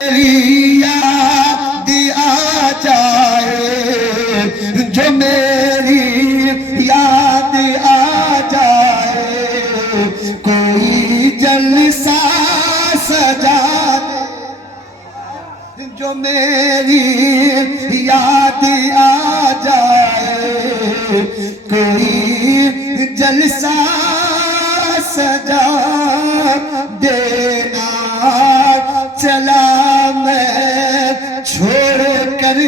میری یاد آ جائے، جو میری یاد آ جائے، کوئی جلسہ سجا دے، جو میری یاد آ جائے، کوئی جلسہ سجا دینا، چلا میں چھوڑ کر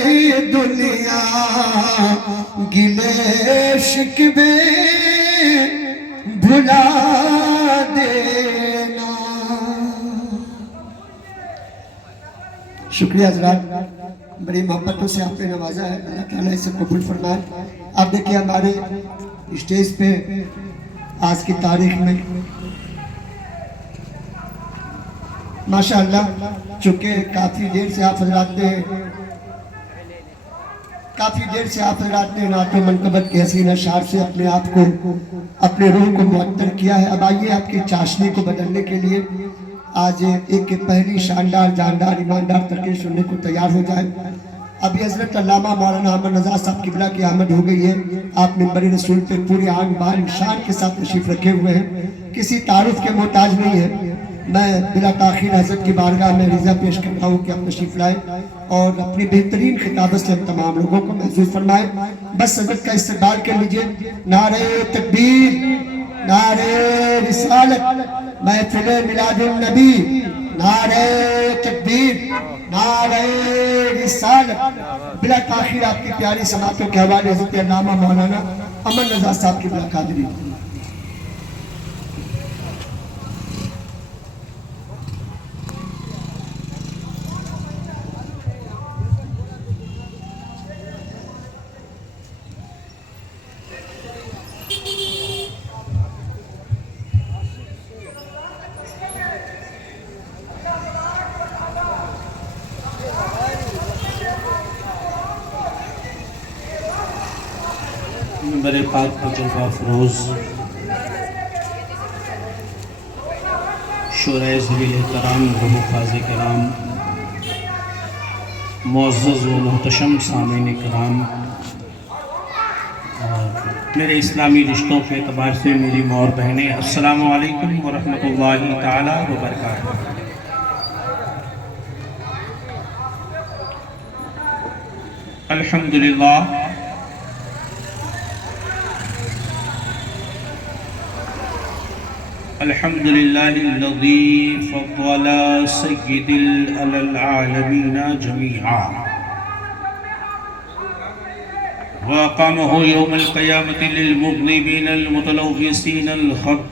دنیا، گلے شکوے بھلا دینا۔ شکریہ حضرات، بڑی محبتوں سے آپ نے نوازا ہے، اللہ تعالیٰ اسے قبول فرمائے۔ آپ دیکھیں ہمارے اسٹیج پہ آج کی تاریخ میں ماشاءاللہ، چونکہ کافی دیر سے آپ حضرات نے نعت و منقبت کے حسین اشعار سے اپنے آپ کو، اپنے روح کو معطر کیا ہے۔ اب آئیے آپ کی چاشنی کو بدلنے کے لیے آج ایک پہلی شاندار، جاندار، ایماندار تقریر سننے کو تیار ہو جائے۔ ابھی حضرت علامہ مولانا احمد رضا صاحب قبلہ کی آمد ہو گئی ہے۔ آپ منبر رسول پہ پورے آن بان شان کے ساتھ تشریف رکھے ہوئے ہیں، کسی تعارف کے محتاج نہیں ہے۔ میں بلا تاخیر حضرت کی بارگاہ میں رضا پیش کرتا ہوں کہ آپ تشریف لائیں اور اپنی بہترین خطابت سے تمام لوگوں کو محظوظ فرمائیں۔ بس حضرت کا استقبال کر لیجئے۔ نعرہ تکبیر، نعرہ رسالت، محفل میلاد النبی، نعرہ تکبیر، نعرہ رسالت۔ بلا تاخیر آپ کی پیاری سماعتوں کے حوالے حضرت علامہ مولانا احمد رضا صاحب کی بلا قادری۔ منبر پاک پر جلوہ افروز شورائے ذویل احترام و حفاظ کرام، معزز و محتشم سامعین کرام، میرے اسلامی رشتوں کے اعتبار سے میری ماں اور بہنیں، السلام علیکم ورحمۃ اللہ تعالی وبرکاتہ۔ الحمدللہ، الحمدللہ الذی فضل سید العالمین جمیعا وقامہ یوم القیامت للمذنبین المتلوثین الخطائین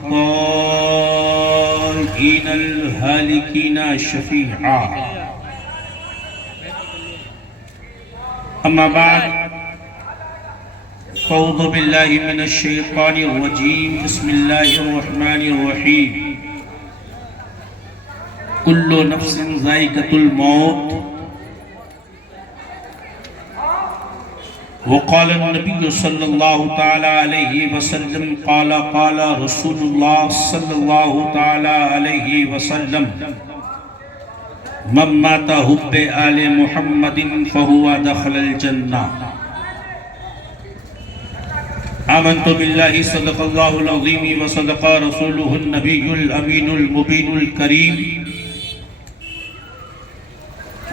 الہالکین شفیعا۔ اما بعد، اعوذ باللہ من الشیطان الرجیم، بسم اللہ الرحمن الرحیم۔ کل نفس ذائقۃ الموت، وقال النبی صلی اللہ تعالی علیہ وسلم، قال رسول اللہ صلی اللہ تعالی علیہ وسلم، من مات حب آل محمد فہو دخل الجنہ۔ آمنت باللہ صدق اللہ العظیم وصدق رسولہ النبی الامین المبین الکریم،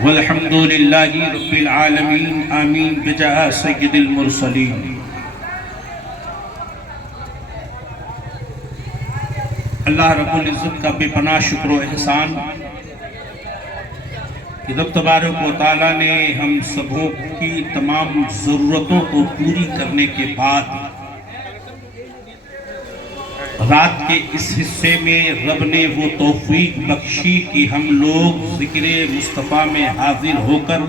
والحمدللہ رب العالمین، آمین بجاہ سید المرسلین۔ اللہ رب العزت کا بے پناہ شکر و احسان کہ رب تبارک و تعالیٰ نے ہم سبوں کی تمام ضرورتوں کو پوری کرنے کے بعد رات کے اس حصے میں رب نے وہ توفیق بخشی کہ ہم لوگ ذکر مصطفیٰ میں حاضر ہو کر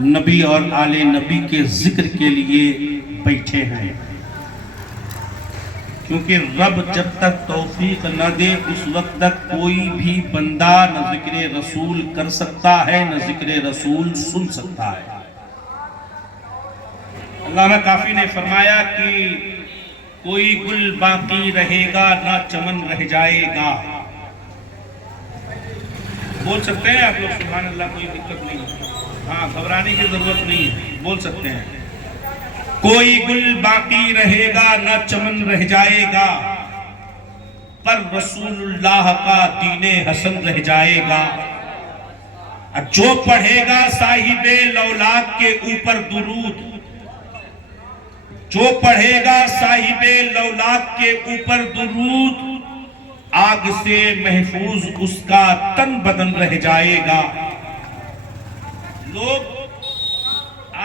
نبی اور آل نبی کے ذکر کے لیے بیٹھے ہیں، کیونکہ رب جب تک توفیق نہ دے اس وقت تک کوئی بھی بندہ نہ ذکر رسول کر سکتا ہے نہ ذکر رسول سن سکتا ہے۔ علامہ کافی نے فرمایا کہ کوئی گل باقی رہے گا نہ چمن رہ جائے گا، بول سکتے ہیں آپ لوگ سبحان اللہ، کوئی دقت نہیں ہے، ہاں گھبرانے کی ضرورت نہیں ہے، بول سکتے ہیں۔ کوئی گل باقی رہے گا نہ چمن رہ جائے گا، پر رسول اللہ کا دین حسن رہ جائے گا۔ جو پڑھے گا صاحب لولاک کے اوپر درود، جو پڑھے گا صاحب لولاک کے اوپر درود، آگ سے محفوظ اس کا تن بدن رہ جائے گا۔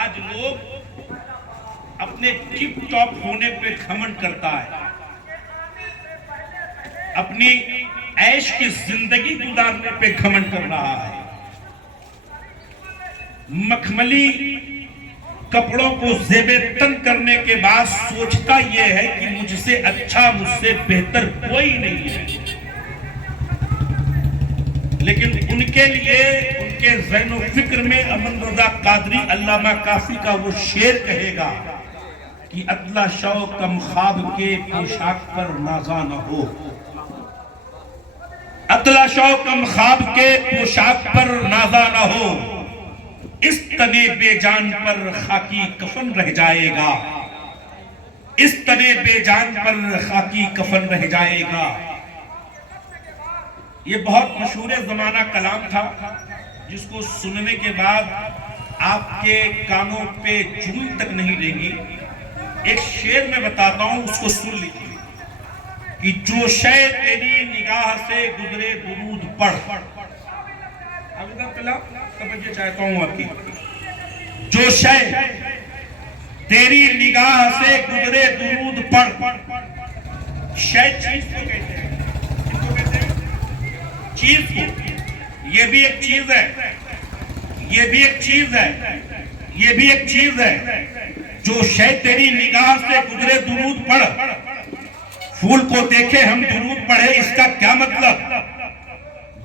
آج لوگ اپنے ٹپ ٹاپ ہونے پہ گھمنڈ کرتا ہے، اپنی عیش کی زندگی گزارنے پہ گھمنڈ کر رہا ہے، مخملی کپڑوں کو زیب تن کرنے کے بعد سوچتا یہ ہے کہ مجھ سے اچھا، مجھ سے بہتر کوئی نہیں ہے۔ لیکن ان کے لیے، ان کے ذہن و فکر میں امن رضا قادری علامہ کافی کا وہ شعر کہے گا کہ ادلا شوق کم خواب کے پوشاک پر نازا نہ ہو، ادلا شوق کم خواب کے پوشاک پر نازا نہ ہو، اس تنے بے جان پر خاکی کفن رہ جائے گا، اس تنے بے جان پر خاکی کفن رہ جائے گا۔ یہ بہت مشہور زمانہ کلام تھا جس کو سننے کے بعد آپ کے کانوں پہ جوئی تک نہیں لیں گی۔ ایک شعر میں بتاتا ہوں، اس کو سن لیجیے کہ جو شے تیری نگاہ سے گزرے درود پڑھ، اب ادھر پہلا توجہ چاہتا ہوں آپ کی، جو شے تیری نگاہ سے گزرے درود پڑھ، شے چیز کو کہتے ہیں، چیز کو، یہ بھی ایک چیز ہے، یہ بھی ایک چیز ہے، یہ بھی ایک چیز ہے۔ جو شے تیری نگاہ سے گزرے درود پڑھ، پھول کو دیکھے ہم درود پڑھے، اس کا کیا مطلب؟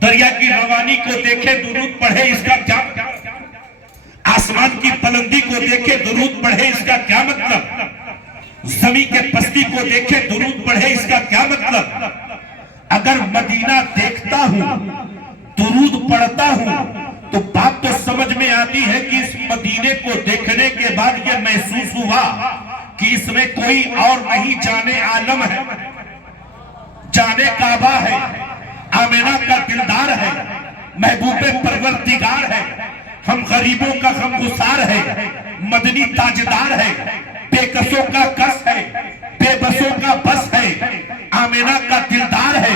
دریا کی روانی کو دیکھے درود پڑھے، اس کا کیا مطلب؟ آسمان کی بلندی کو دیکھے درود پڑھے، اس کا کیا مطلب؟ زمین کے پستی کو دیکھے درود پڑھے، اس کا کیا مطلب؟ اگر مدینہ دیکھتا ہوں، درود پڑھتا ہوں، تو بات تو سمجھ میں آتی ہے کہ اس مدینے کو دیکھنے کے بعد یہ محسوس ہوا کہ اس میں کوئی اور نہیں، جانے عالم ہے، جانے کعبہ ہے، آمینہ کا دلدار ہے، محبوب پروردگار ہے، ہم غریبوں کا غمگسار ہے، مدنی تاجدار ہے، بے کسوں کا کس ہے، بے بسوں کا بس ہے، آمینہ کا دلدار ہے،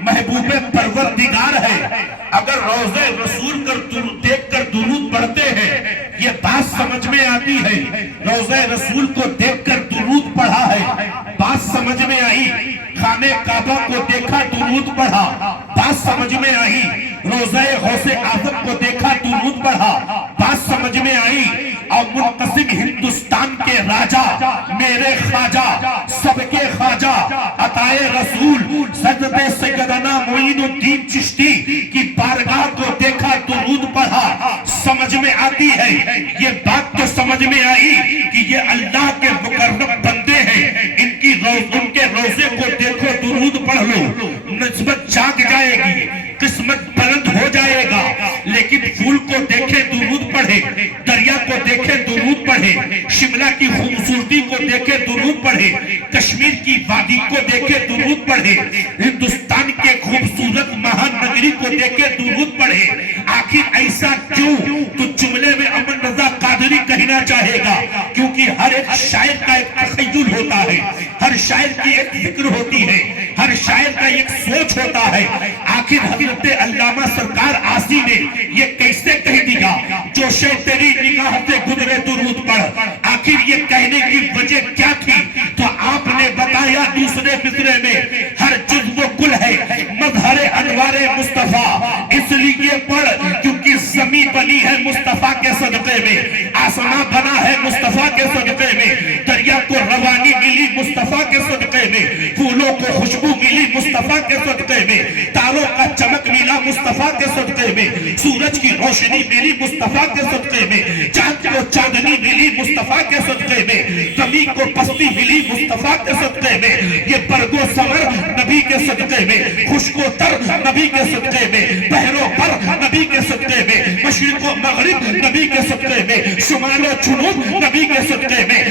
محبوب پروردگار ہے۔ اگر روضہ رسول دیکھ کر درود پڑھتے ہیں، یہ بات سمجھ میں آتی ہے، روضہ رسول کو دیکھ کر درود پڑھا ہے، بات سمجھ میں آئی، خانہ کعبہ کو دیکھا درود پڑھا، بات سمجھ میں آئی، روضہ غوث اعظم کو دیکھا درود پڑھا، بات سمجھ میں آئی، اور منقسم ہندوستان کے راجہ میرے خواجہ سب کے خواجہ عطائے رسول حضرت سیدنا معین الدین چشتی کی بارگاہ کو دیکھا درود پڑھا، سمجھ میں آتی ہے، یہ بات تو سمجھ میں آئی کہ یہ اللہ کے مقرب بندے ہیں، ان کے روزے کو دیکھو درود پڑھ لو، نسبت جاگ جائے گی، قسمت بلند ہو جائے گا۔ لیکن پھول کو دیکھے درود پڑھے، دریا کو دیکھے درود پڑھے، شملہ کی خوبصورتی کو دیکھے درود پڑھے، کشمیر کی وادی کو دیکھے درود پڑھے، ہندوستان کے خوبصورت مہانگری کو دیکھے درود پڑھے۔ آخر ایسا کیوں؟ تو جملے میں امن رضا قادری کہنا چاہے گا، کیونکہ ہر ایک شاعر کا ایک تخیل ہوتا ہے، ہر شاعر کی ایک فکر ہوتی ہے، ہر شاعر کا ایک سوچ ہوتا ہے۔ آخر حضرت علامہ سرکار آسی نے یہ کیسے کہہ دیا، جو شے تیری نگاہ سے گزرے درود پڑھ؟ آخر یہ کہنے کی وجہ کیا تھی؟ تو آپ نے بتایا دوسرے مصرے میں، ہر جزو کل ہے مظہر انوار مصطفیٰ، اس لیے پڑھ کیونکہ زمین بنی ہے مصطفیٰ کے صدقے میں، آسمان بنا ہے مصطفیٰ کے صدقے میں، دریا کو روانی ملی مصطفیٰ کے صدقے میں، پھولوں کو خوشبو ملی مصطفیٰ کے صدقے میں، تاروں کا چمک ملا مصطفیٰ کے صدقے میں، سورج سورج کی روشنی ملی مصطفیٰ کے صدقے میں، چاند کو چاندنی ملی مصطفیٰ کے صدقے میں، زمین کو پستی ملی مصطفیٰ کے صدقے میں، یہ برگ و ثمر نبی کے صدقے میں، خشک و تر نبی کے صدقے میں، بحر و بر نبی کے صدقے میں، مشرق و مغرب نبی کے صدقے میں، شمال و جنوب نبی کے صدقے میں،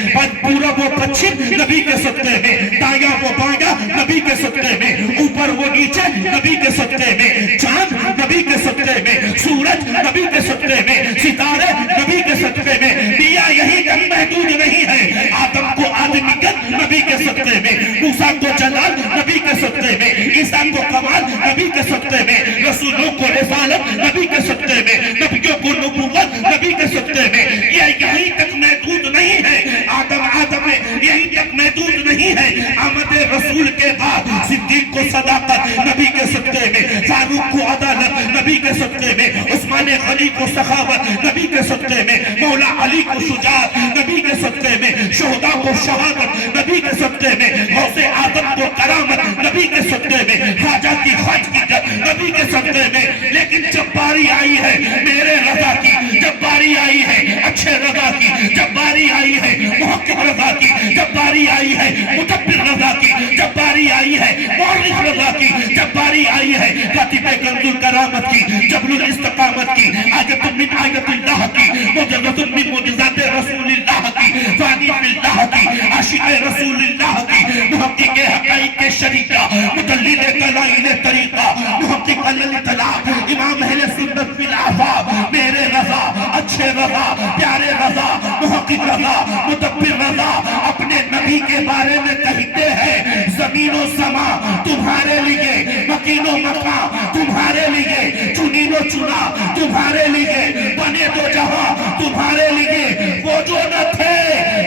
پورب و پچھم نبی کے صدقے میں، دایاں و بایاں نبی کے صدقے میں، اوپر و نیچے نبی کے صدقے میں، چاند نبی کے صدقے میں، سورج نبی کے صدقے میں، ستارے نبی کے صدقے میں، دیا یہی تک محدود نہیں ہے، آدم کو آدمیت نبی کے صدقے میں، موسیٰ کو جلال نبی کے صدقے میں، عیسیٰ کو کمال نبی کے صدقے میں، رسولوں کو رسالت نبی کے صدقے میں، نبیوں کو نبوت نبی کے صدقے میں، یہ یہی تک محدود نہیں ہے، آدم میں یہی تک محدود نہیں ہے، آمد رسول کے بعد صدیق کو صداقت نبی کے صدقے میں، فاروق کو عدالت نبی کے صدقے میں، عثمان غنی کو سخاوت نبی کے صدقے میں، مولا علی کو شجاعت نبی کے صدقے میں، شہداء کو شہادت نبی کے صدقے میں، غوث آدم کو کرامت نبی کے صدقے میں، خواجہ کی خواجگیت نبی کے صدقے میں، لیکن جب باری آئی ہے میرے رضا کی، جب باری آئی ہے اچھے رضا کی، جب باری آئی ہے محقق رضا کی، جب باری آئی ہے مدبر رضا کی، جب باری آئی ہے مورخ رضا کی، جب باری آئی ہے کاتب کنز الکرامت کی، جبل الاستقامت کی، آیت من آیت اللہ کی، معجزۃ من معجزات رسول اللہ کی، فانی باللہ کی، عاشق رسول اللہ کی، محقق حقائق کے شریکہ، مدلل دلائل طریقہ، محقق الاطلاع، امام اہل سنت بالآفاق، میرے رضا، اچھے رضا، پیارے رضا، محقق رضا، مدبر رضا، اپنے نبی کے بارے میں کہتے ہیں زمین و سما تمہارے لیے، مکین و مکان تمہارے لیے، چنی و چنا تمہارے لیے، بنے تو جہاں تمہارے لیے، وہ جو نہ تھے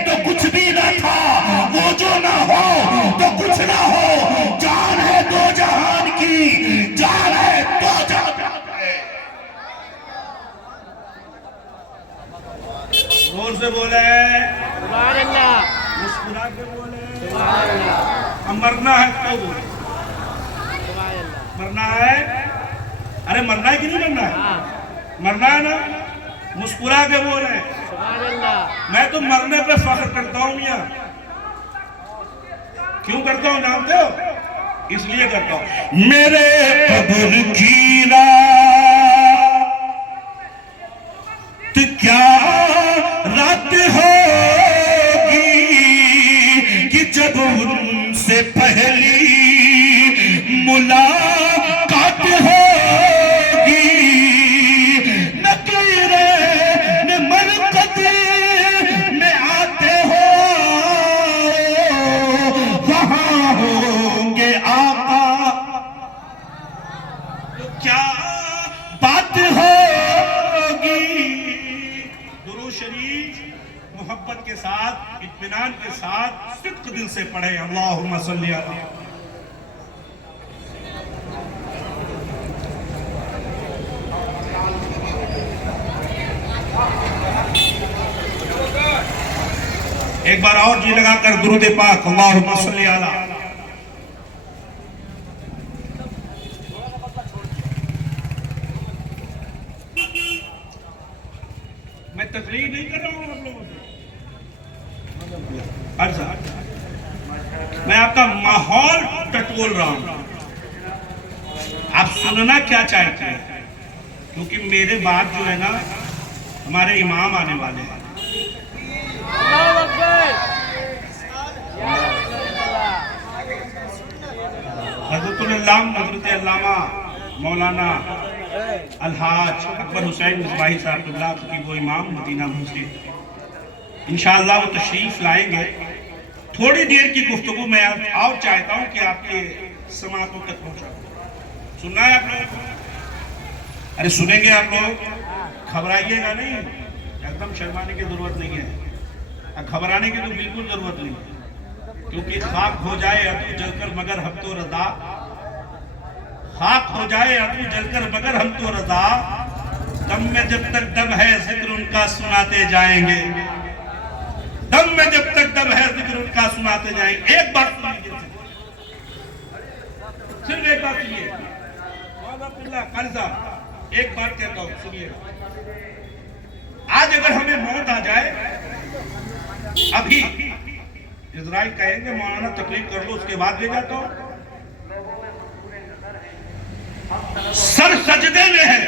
تو کچھ بھی نہ تھا، وہ جو نہ ہو تو کچھ نہ ہو، جان ہے دو جہان کی، جان ہے دو جہان کی۔ زور سے بولے سبحان اللہ، مسکرا کے بولے سبحان اللہ، ہم مرنا ہے تو بولے سبحان اللہ، مرنا ہے، ارے مرنا ہے کہ نہیں مرنا ہے؟ مرنا ہے نا، مسکرا کے بول رہے ہیں۔ سبحان اللہ، میں تو مرنے پہ فخر کرتا ہوں میاں، کیوں کرتا ہوں جانتے ہو؟ اس لیے کرتا ہوں، میرے قبر کی رات کیا رات ہوگی کہ جب ان سے پہلی ملاقات ہوگی، نکیرے مرقد میں آتے ہو وہاں ہوں گے آقا، کیا بات ہوگی۔ درود شریف محبت کے ساتھ، اطمینان کے ساتھ، صدق دل سے پڑھے، اللہم صلی علیہ۔ ایک بار اور جی لگا کر درود پاک، اللہم صلی علیہ۔ میں تقریر نہیں کر رہا ہوں آپ لوگوں سے، عرضہ میں آپ کا ماحول ٹٹول رہا ہوں، آپ سننا کیا چاہتے ہیں، کیونکہ میرے بعد جو ہے نا ہمارے امام آنے والے ہیں۔ اللہ اکبر، یا رسول اللہ، حضرت حضرت علامہ مولانا الحاج اکبر حسین مصباحی صاحب قبلہ خطیب و امام مدینہ مسجد، انشاءاللہ وہ تشریف لائیں گے۔ تھوڑی دیر کی گفتگو میں اور چاہتا ہوں کہ آپ کے سماعتوں تک پہنچاؤں۔ سننا ہے آپ لوگ؟ ارے سنیں گے آپ لوگ؟ گھبرائیے گا نہیں، ایک دم شرمانے کی ضرورت نہیں ہے، گھبرانے کی تو بالکل ضرورت نہیں ہے، کیونکہ خاک ہو جائے عدو جل کر مگر ہم تو رضا، خاک ہو جائے عدو جل کر مگر ہم تو رضا، دم میں جب تک دم ہے ذکر ان کا سناتے جائیں گے، دم میں جب تک دم ہے ذکر ان کا سناتے جائیں گے۔ ایک بات سنیے، صرف ایک بات سنیے، مولانا عبداللہ قاری صاحب ایک بات کہتا ہوں سنیے، آج اگر ہمیں موت آ جائے، ابھی اسرائیل کہیں گے مولانا تقریر کر لو، اس کے بعد لے جاتا ہوں، سر سجدے میں ہے،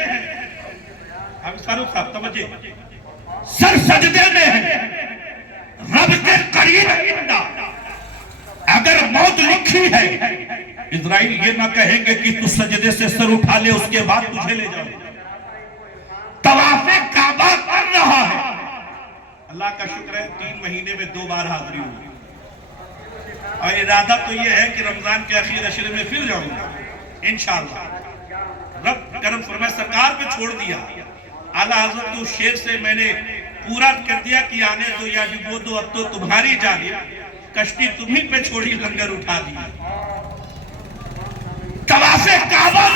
اب فاروق صاحب توجہ، سر سجدے میں ہے، رب کے قریب ہے، اگر موت لکھی ہے، اسرائیل یہ نہ کہیں گے کہ تو سجدے سے سر اٹھا لے اس کے بعد تجھے لے جاؤ، طواف کعبہ کر رہا ہے، اللہ کا شکر ہے 3 مہینے میں 2 بار حاضری ہوئی، اور ارادہ تو یہ ہے کہ رمضان کے اخیر عشرے میں پھر جاؤں گا انشاءاللہ، رب کرم فرمائے، سرکار پہ چھوڑ دیا، اعلیٰ حضرت کے اس شعر سے میں نے پورا کر دیا کہ آنے دو یا ڈبو دو اب تو تمہاری جانب، کشتی تمہیں پہ چھوڑی لنگر اٹھا دی، طواف کعبہ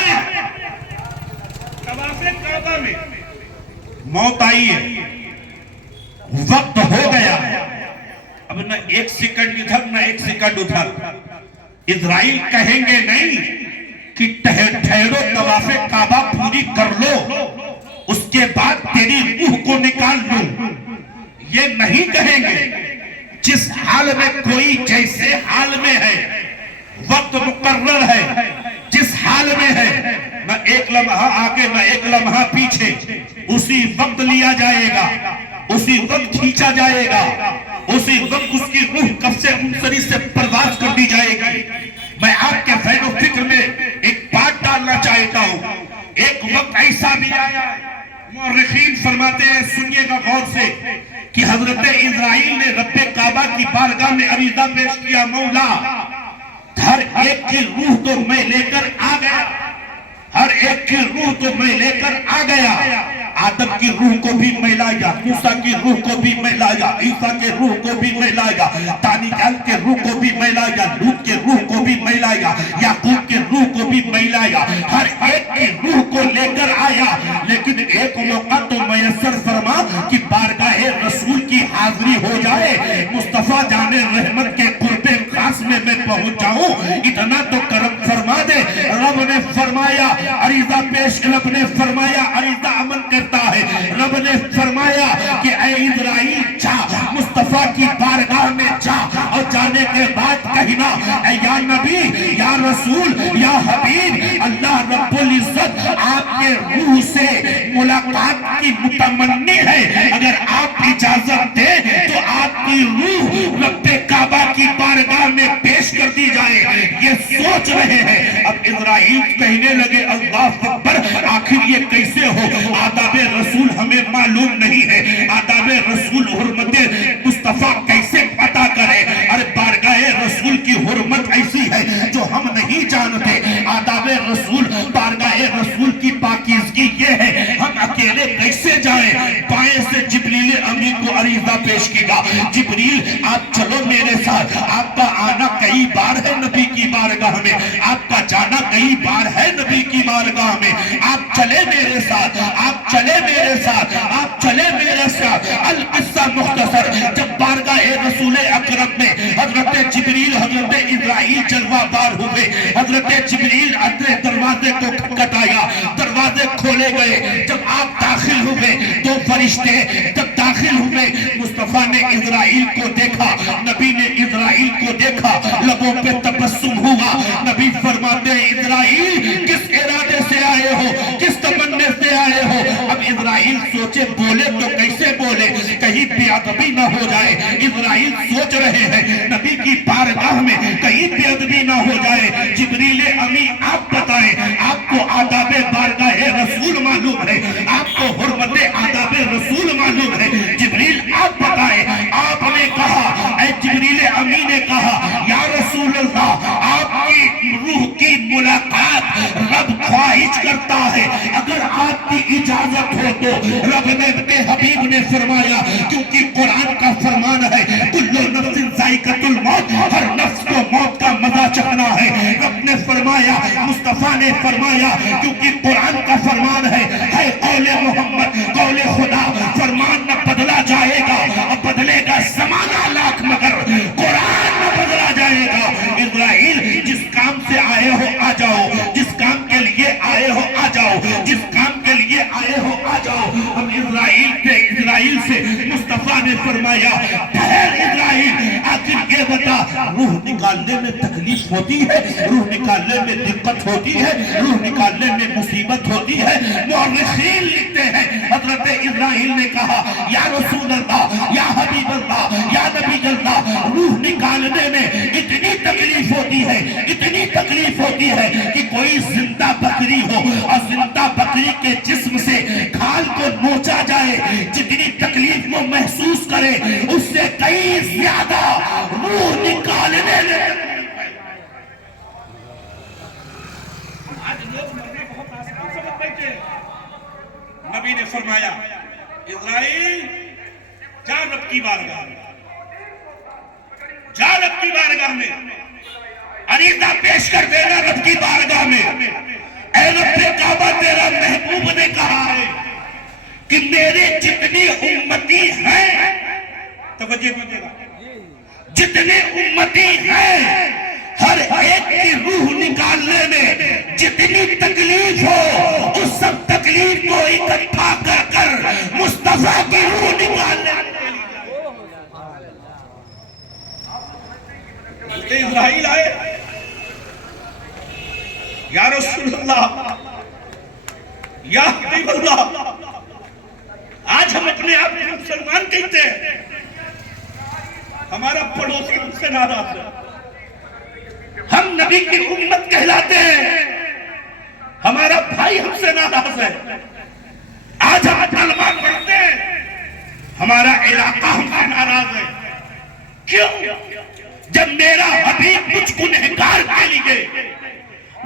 میں موت آئی ہے، وقت ہو گیا، اب نہ 1 سیکنڈ ادھر نہ 1 سیکنڈ ادھر، اسرائیل کہیں گے نہیں کہ ٹھہرو طواف کعبہ پوری کر لو اس کے بعد تیری روح کو نکال لوں، یہ نہیں کہیں گے، جس حال میں کوئی جیسے حال میں ہے، وقت مقرر ہے، جس حال میں ہے، نہ 1 لمحہ آگے نہ 1 لمحہ پیچھے، اسی وقت لیا جائے گا، اسی وقت کھینچا جائے گا، اسی وقت اس کی روح کف سے منصری سے پرواز کر دی جائے گی۔ میں آپ کے ذہن و فکر میں ایک بات ڈالنا چاہتا ہوں، ایک وقت ایسا بھی آیا ہے، مورخین فرماتے ہیں، سنیے گا غور سے، کہ حضرت اسرائیل نے رب کعبہ کی بارگاہ میں عریضہ پیش کیا، مولا ہر ایک کی روح تو میں لے کر آ گیا، ہر ایک کی روح تو میں لے کر آ گیا، آدم کی روح کو بھی میں لایا، موسیٰ کی روح کو بھی میں لایا، عیسیٰ کے روح کو بھی میں لایا، دانیال کے روح کو بھی میں لایا، لوط کے روح کو بھی میں لایا، یعقوب کے روح کو بھی میں لایا، ہر ایک کی روح کو لے کر آیا، لیکن ایک موقع تو میسر فرما کہ بارگاہ رسول کی حاضری ہو جائے، مصطفیٰ جان رحمت کے قرب خاص میں پہنچ جاؤں، اتنا تو کرم فرما دے۔ رب نے فرمایا عریضہ پیش، رب نے فرمایا عریضہ عمل کرتا ہے، رب نے فرمایا کہ اے اسرائیل جا، مصطفیٰ کی بارگاہ میں جا، اور جانے کے بعد کہنا اے یا نبی یا رسول یا حبیب، اللہ رب العزت آپ کے روح سے ملاقات کی متمنی ہے، اگر آپ اجازت دیں تو آپ کی روح رب کعبہ کی بارگاہ میں پیش کر دی جائے۔ یہ سوچ رہے ہیں، اب اسرائیل کہنے لگے اللہ اکبر، آخر یہ کیسے ہو؟ آداب رسول ہمیں معلوم نہیں ہے، آداب رسول حرمت مصطفیٰ کیسے پتا کرے؟ ارے بارگاہ رسول کی حرمت ایسی ہے جو ہم نہیں جانتے، آداب رسول، بارگاہ رسول کی پاکیزگی یہ ہے، ہم اکیلے کیسے جائیں؟ بائیں سے جبریل امین کو عریضہ پیش کیا، جبریل آپ چلو میرے ساتھ، آپ کا آنا کئی بار ہے نبی کی بارگاہ میں، آپ کا جانا کئی بار ہے نبی کی بارگاہ میں، آپ چلے میرے ساتھ، آپ چلے میرے ساتھ، آپ چلے میرے ساتھ۔ القصہ مختصر، جب بارگاہ رسول اکرم میں حضرت جبریل حضرت اسرائیل جلوہ بار ہوئے، حضرت جبریل اندر دروازے کو کھٹکھٹایا، دروازے کھولے گئے، جب آپ داخل ہوئے تو فرشتے جب داخل ہوئے، مصطفیٰ نے اسرائیل کو دیکھا، نبی نے اسرائیل کو دیکھا، لبوں پہ تبسم ہوا، نبی فرماتے ہیں اسرائیل کس ارادے سے آئے ہو، کس تمنے سے آئے ہو؟ اب اسرائیل سوچے بولے تو کیسے بولے، کہیں بے ادبی نہ ہو جائے، اسرائیل سوچ رہے ہیں نبی کی بارگاہ میں کہیں بے ادبی نہ ہو جائے۔ جبریل امین آپ بتائیں، آپ کو آداب بارگاہ رسول معلوم ہے، آپ کو حرمت آداب رسول معلوم ہے، جبریل آپ بتائیں۔ آپ نے کہا، اے جبریل امین نے کہا یا رسول اللہ، آپ کی روح کی ملاقات رب خواہش کرتا ہے، اگر آپ کی اجازت ہو تو۔ رب نے کے حبیب نے فرمایا، کیونکہ قرآن کا فرمان ہے کل نفس ذائقۃ الموت، ہر نفس کو موت کا مزہ چکھنا ہے۔ رب نے فرمایا، مصطفیٰ نے فرمایا، کیونکہ قرآن کا فرمان ہے قول محمد، قول خدا، فرمان نہ بدلا جائے گا، اور بدلے گا زمانہ لاکھ مگر قرآن نہ بدلا جائے گا۔ اسرائیل جس کام سے آئے ہو آ جاؤ، جس کام کے لیے آئے ہو آ جاؤ، جس کام کے اسرائیل سے مصطفیٰ نے فرمایا ٹھہر اسرائیل، آخر یہ بتا روح نکالنے میں تکلیف ہوتی ہے، روح نکالنے میں دقت ہوتی ہے، روح نکالنے میں مصیبت ہوتی ہے؟ مورخین لکھتے ہیں حضرت اسرائیل نے کہا یا رسول اللہ، یا حبیب اللہ، یا نبی اللہ، روح نکالنے میں اتنی تکلیف ہوتی ہے، اتنی تکلیف ہوتی ہے کہ کوئی زندہ بکری ہو اور زندہ بکری کے جسم سے کھال کو نوچا جائے، جتنی تکلیف وہ محسوس کرے اس سے کئی زیادہ روح نکالنے میں آج لوگ مرنے بہت آسان سمجھ بیٹھے۔ نبی نے فرمایا اسرائیل جا رب کی بارگاہ میں، جا رب کی بارگاہ میں عریضہ پیش کر دینا رب کی بارگاہ میں، اے رب کعبہ تیرا محبوب نے کہا ہے کہ میرے جتنی امتی ہیں، توجہ دیجیے گا، جتنے امتی ہیں ہر ایک کی روح نکالنے میں جتنی تکلیف ہو اس سب تکلیف کو اکٹھا کر کر مصطفیٰ کی روح نکالنے اسرائیل آئے یا رسول اللہ، یا حبیب اللہ، آج ہم اپنے آپ کو مسلمان کہتے ہیں، ہمارا پڑوسی ہم سے ناراض ہے، ہم نبی کی امت کہلاتے ہیں، ہمارا بھائی ہم سے ناراض ہے، آج ہم کلمہ پڑھتے ہیں، ہمارا علاقہ ہم سے ناراض ہے، کیوں؟ جب میرا حبیب مجھ گنہگار کے لیے،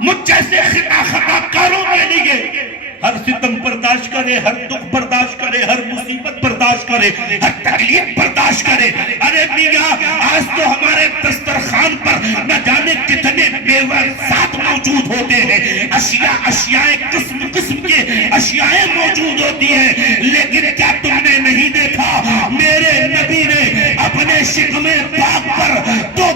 مجھ جیسے خطا کاروں کے لیے ہر ستم برداشت کرے، ہر دکھ برداشت کرے، ہر مصیبت برداشت کرے، ہر تکلیف برداشت کرے۔ ارے میاں آج تو ہمارے دسترخوان پر نہ جانے کتنے بیوہ ساتھ موجود ہوتے ہیں، اشیاء قسم قسم کے اشیاء موجود ہوتی ہیں، لیکن کیا تم نے نہیں دیکھا میرے نبی نے اپنے شکم پاک پر تو